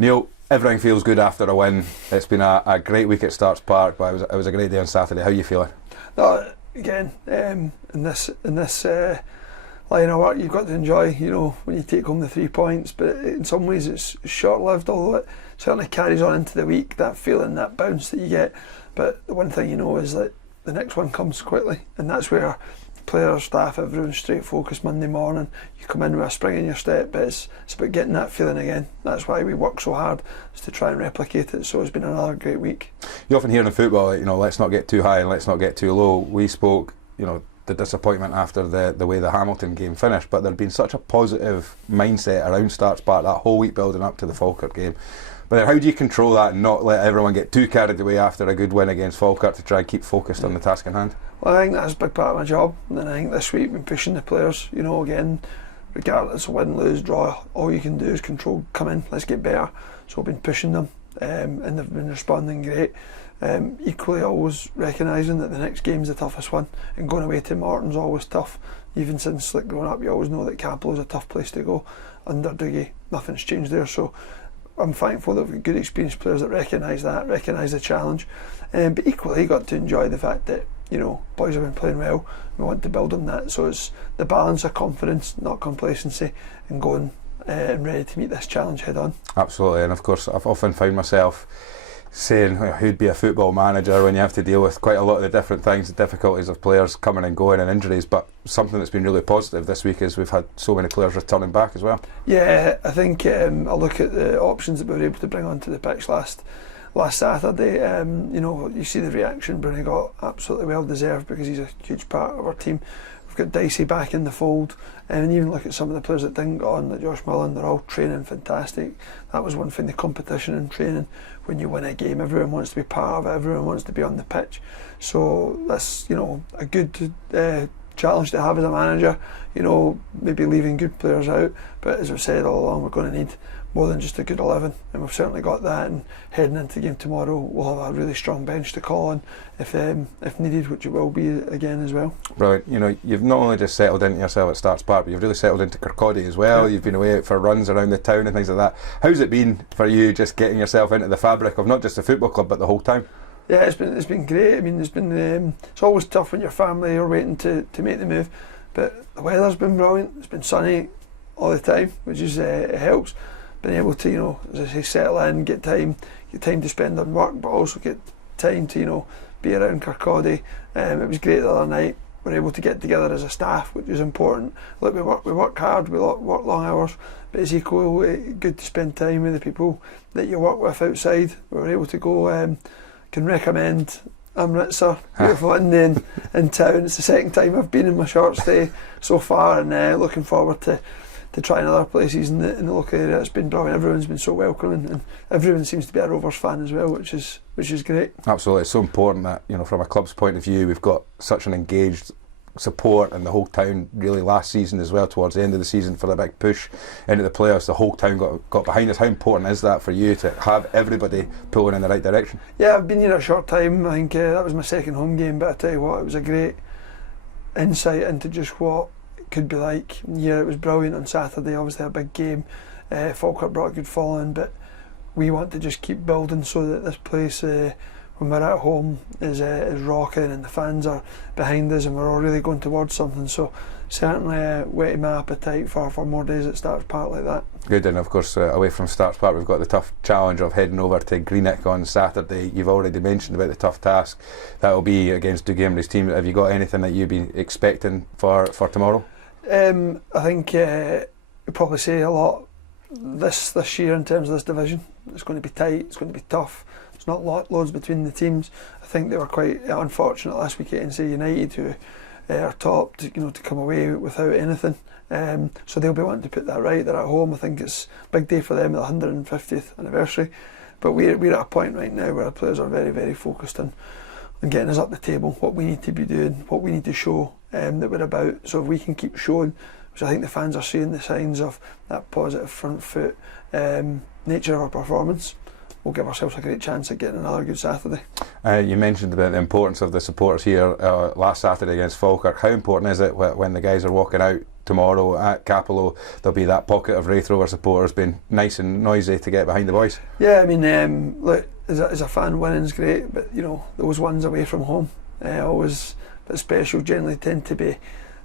Neill, everything feels good after a win. It's been a great week at Starks Park, but it was a great day on Saturday. How are you feeling? No, again, in this line of work, you've got to enjoy, when you take home the 3 points, but in some ways it's short-lived, although it certainly carries on into the week, that feeling, that bounce that you get. But the one thing you know is that the next one comes quickly, and that's where players, staff, everyone's straight focused Monday morning. You come in with a spring in your step, but it's about getting that feeling again. That's why we work so hard, is to try and replicate it. So it's been another great week. You often hear in football, let's not get too high and let's not get too low. We spoke, the disappointment after the way the Hamilton game finished, but there'd been such a positive mindset around Starks Park that whole week building up to the Falkirk game. But then how do you control that and not let everyone get too carried away after a good win against Falkirk to try and keep focused on the task in hand? Well, I think that's a big part of my job, and I think this week we've been pushing the players, again, regardless of win, lose, draw, all you can do is control, come in, let's get better. So we've been pushing them, and they've been responding great. Equally always recognising that the next game's the toughest one, and going away to Morton's always tough. Even since growing up, you always know that Capel's a tough place to go. Under Dougie, nothing's changed there, so I'm thankful that we've got good experienced players that recognise that, recognise the challenge, but equally got to enjoy the fact that boys have been playing well. We want to build on that, so it's the balance of confidence, not complacency, and going and ready to meet this challenge head on. Absolutely, and of course I've often found myself saying who'd be a football manager when you have to deal with quite a lot of the different things, the difficulties of players coming and going and injuries, but something that's been really positive this week is we've had so many players returning back as well. Yeah, I think I look at the options that we were able to bring onto the pitch last Saturday. You see the reaction Bruni got, absolutely well deserved, because he's a huge part of our team. We've got Dicey back in the fold, and even look at some of the players that didn't go on, like Josh Mullen, they're all training fantastic. That was one thing, the competition and training. When you win a game, everyone wants to be part of it, everyone wants to be on the pitch. So that's a good challenge to have as a manager, maybe leaving good players out, but as I've said all along, we're going to need more than just a good 11, and we've certainly got that, and heading into the game tomorrow we'll have a really strong bench to call on if needed, which it will be again as well. Brilliant. You've not only just settled into yourself at Starks Park, but you've really settled into Kirkcaldy as well. Yeah. You've been away out for runs around the town and things like that. How's it been for you just getting yourself into the fabric of not just the football club but the whole town? Yeah, it's been great. I mean, it's always tough when your family are waiting to make the move, but the weather's been brilliant. It's been sunny all the time, which is it helps. Being able to, as I say, settle in, get time to spend on work, but also get time to, be around Kirkcaldy. It was great the other night. We're able to get together as a staff, which is important. Look, we work hard, we work long hours, but it's equally good to spend time with the people that you work with outside. We were able to go, can recommend Amritsar, beautiful Indian in town. It's the second time I've been in my short stay so far, and looking forward to trying other places in the local area. It's been brilliant. Everyone's been so welcoming, and everyone seems to be a Rovers fan as well, which is great. Absolutely, it's so important that from a club's point of view, we've got such an engaged support, and the whole town really last season as well, towards the end of the season for the big push into the playoffs, the whole town got behind us. How important is that for you to have everybody pulling in the right direction? Yeah, I've been here a short time. I think that was my second home game, but I tell you what, it was a great insight into just what could be like. Yeah, it was brilliant on Saturday, obviously a big game. Falkirk brought a good following, but we want to just keep building so that this place, when we're at home, is rocking, and the fans are behind us, and we're all really going towards something. So certainly whetting my appetite for more days at Starks Park like that. Good, and of course away from Starks Park we've got the tough challenge of heading over to Greenock on Saturday. You've already mentioned about the tough task that will be against Dougie Imrie's team. Have you got anything that you've been expecting for tomorrow? I think you'll probably say a lot this year in terms of this division. It's going to be tight, it's going to be tough. There's not loads between the teams. I think they were quite unfortunate last week against United, who are top, to come away without anything. So they'll be wanting to put that right. They're at home. I think it's a big day for them, the 150th anniversary. But we're at a point right now where our players are very, very focused on getting us up the table, what we need to be doing, what we need to show that we're about. So if we can keep showing, which I think the fans are seeing the signs of, that positive front foot nature of our performance, we'll give ourselves a great chance at getting another good Saturday. You mentioned about the importance of the supporters here last Saturday against Falkirk. How important is it when the guys are walking out tomorrow at Capello, there'll be that pocket of Raith Rovers supporters being nice and noisy to get behind the boys. Yeah, I mean, look, as a fan, winning's great, but you know, those ones away from home, always a bit special, generally tend to be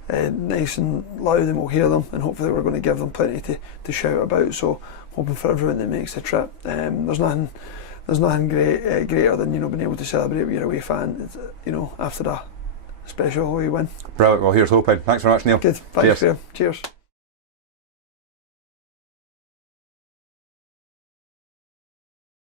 nice and loud, and we'll hear them, and hopefully we're going to give them plenty to shout about. So hoping for everyone that makes the trip. There's nothing greater than, you know, being able to celebrate with your away fan, you know, after a special away win. Brilliant. Well, here's hoping. Thanks very much, Neil. Good. Thanks, Cheers. Graham. Cheers.